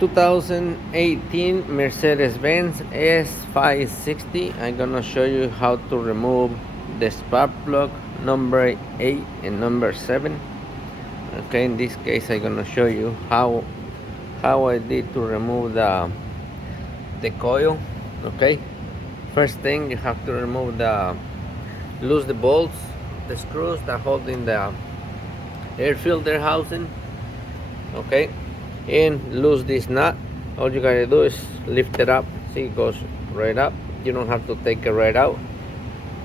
2018 Mercedes-Benz S560. I'm gonna show you how to remove the spark plug number 8 and number 7. Okay, in this case I'm gonna show you how I did to remove the coil. Okay, first thing, you have to remove loose the bolts, the screws that holding the air filter housing. Okay, and loose this nut. All you gotta do is lift it up. See, it goes right up. You don't have to take it right out.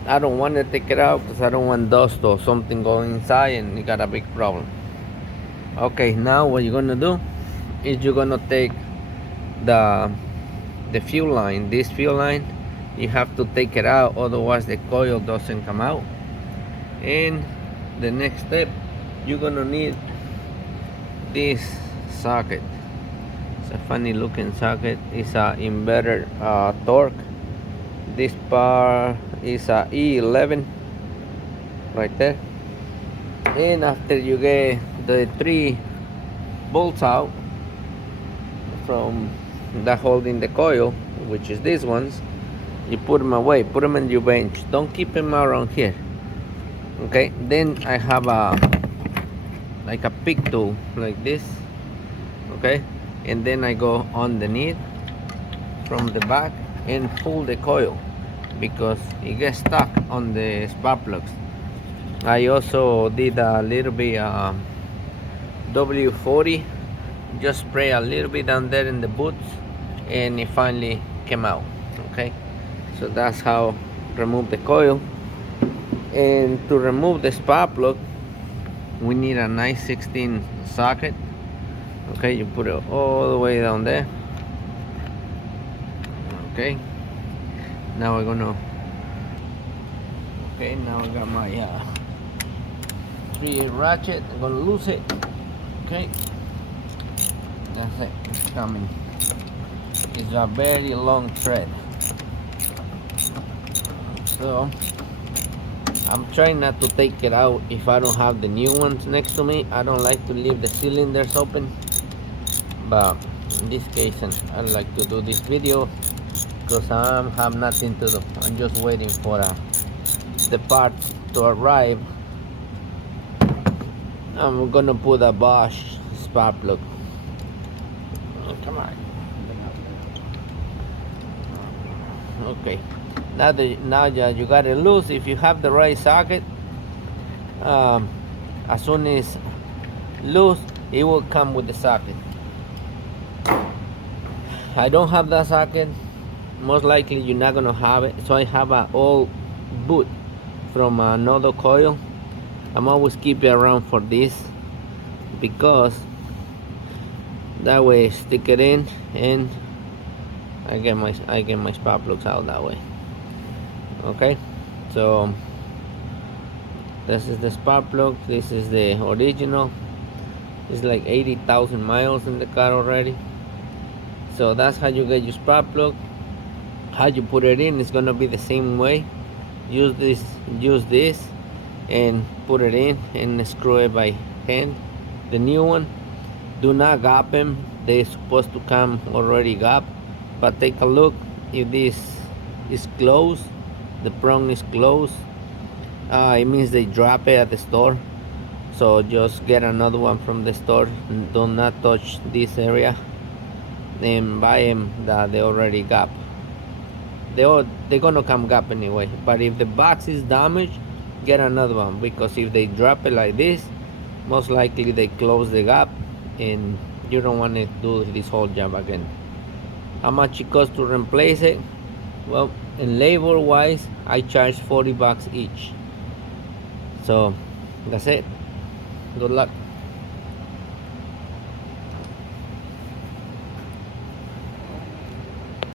I don't want to take it out because I don't want dust or something going inside and you got a big problem. Okay, now what you're gonna do is you're gonna take the fuel line. This fuel line, you have to take it out, otherwise the coil doesn't come out. And the next step, you're gonna need this socket. It's a funny looking socket. It's a inverter torque. This part is a E11 right there. And after you get the 3 bolts out from that holding the coil, which is these ones, you put them away, put them in your bench. Don't keep them around here. Okay, then I have like a pick tool like this. Okay, and then I go underneath from the back and pull the coil because it gets stuck on the spark plugs. I also did a little bit W40, just spray a little bit down there in the boots, and it finally came out. Okay, so that's how remove the coil. And to remove the spark plug, we need a nice 16 socket. Okay, you put it all the way down there. Okay, now we're gonna, okay, now I got my 3/8 ratchet. I'm gonna loose it. Okay, that's it, it's coming. It's a very long thread, so I'm trying not to take it out if I don't have the new ones next to me. I don't like to leave the cylinders open, but in this case I like to do this video because I have nothing to do. I'm just waiting for the parts to arrive. I'm gonna put a Bosch spark plug. Oh, come on. Okay, now that you got it loose, if you have the right socket, as soon as loose, it will come with the socket. I don't have that socket. Most likely you're not gonna have it, so I have an old boot from another coil. I'm always keep it around for this because that way stick it in and I get my spark plugs out that way. Okay, so this is the spark plug. This is the original. It's like 80,000 miles in the car already. So that's how you get your spark plug. How you put it in is gonna be the same way. Use this and put it in and screw it by hand. The new one, do not gap them. They're supposed to come already gap, but take a look if this is closed, the prong is closed, it means they drop it at the store. So just get another one from the store. Do not touch this area and buy them that they already gap. They're gonna come gap anyway, but if the box is damaged, get another one, because if they drop it like this, most likely they close the gap and you don't want to do this whole job again. How much it costs to replace it? Well, in labor wise, I charge $40 each. So that's it. Good luck.